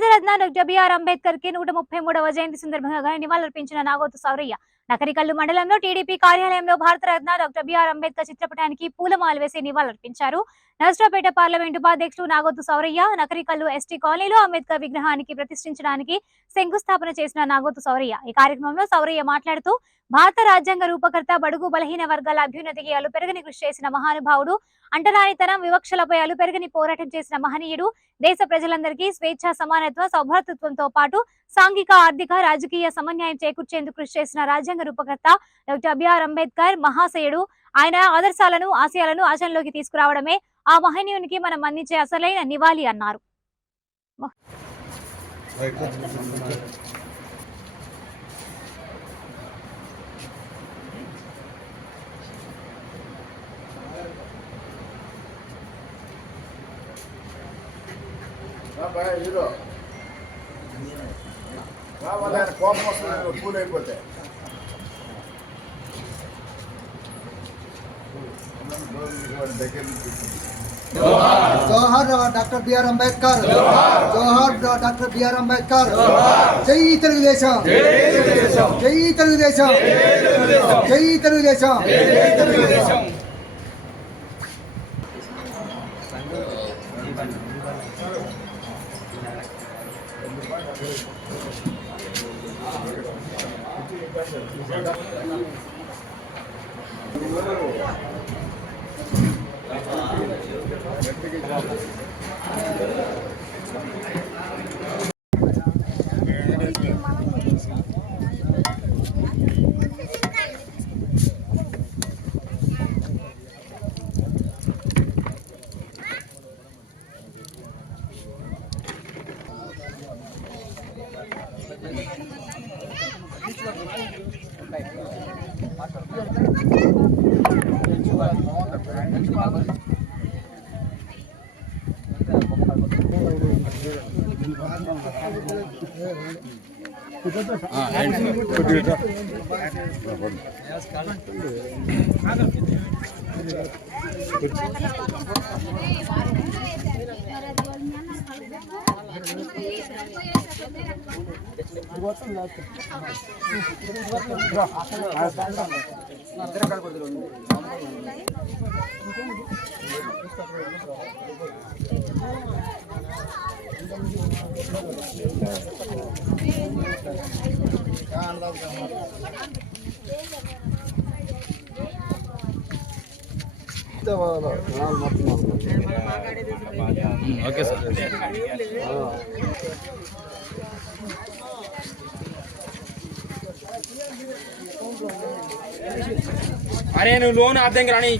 Bharat Ratna doctor BR Ambedkar కి 133వ జయంతి సందర్భంగా నివాళులర్పించిన నాగోతు సౌరయ్య నకరికల్లు మండలంలో టీడీపీ కార్యాలయంలో భారతరత్న డాక్టర్ బిఆర్ అంబేద్కర్ చిత్రపటానికి పూలమాలలు వేసి నివాళులర్పించారు. నర్సరావుపేట పార్లమెంటు ఉపాధ్యక్షుడు నాగోతు సౌరయ్య నకరికల్లు ఎస్టీ కాలనీలో అంబేద్కర్ విగ్రహానికి ప్రతిష్ఠించడానికి శంకుస్థాపన చేసిన నాగోతు సౌరయ్య ఈ కార్యక్రమంలో సౌరయ్య మాట్లాడుతూ భారత రాజ్యాంగ రూపకర్త బడుగు బలహీన వర్గాల అభ్యున్నతికి అలుపెరగని కృషి చేసిన మహానుభావుడు, అంటరానితనం వివక్షలపై అలుపెరగని పోరాటం చేసిన మహనీయుడు, దేశ ప్రజలందరికీ స్వేచ్ఛ సమానత్వ సౌభ్రాతృత్వంతో పాటు సాంఘిక ఆర్థిక రాజకీయ సమన్యాయం చేకూర్చేందుకు కృషి చేసిన రాజ్యాంగ రూపకర్త డాక్టర్ బిఆర్ అంబేద్కర్ మహాశయుడు. ఆయన ఆదర్శాలను ఆశయాలను ఆచరణలోకి తీసుకురావడమే ఆ మహనీయునికి మనం అందించే అసలైన నివాళి అన్నారు. కోపం వస్తుంది కూల్ అయిపోతే జోహార్ డాక్టర్ బిఆర్ అంబేద్కర్, జోహార్ డాక్టర్ బిఆర్ అంబేద్కర్. జై తెలుగుదేశం, జై తెలుగుదేశం, జై తెలుగుదేశం. Okay sir. అరే నువ్వు లోన్ అర్థం రాని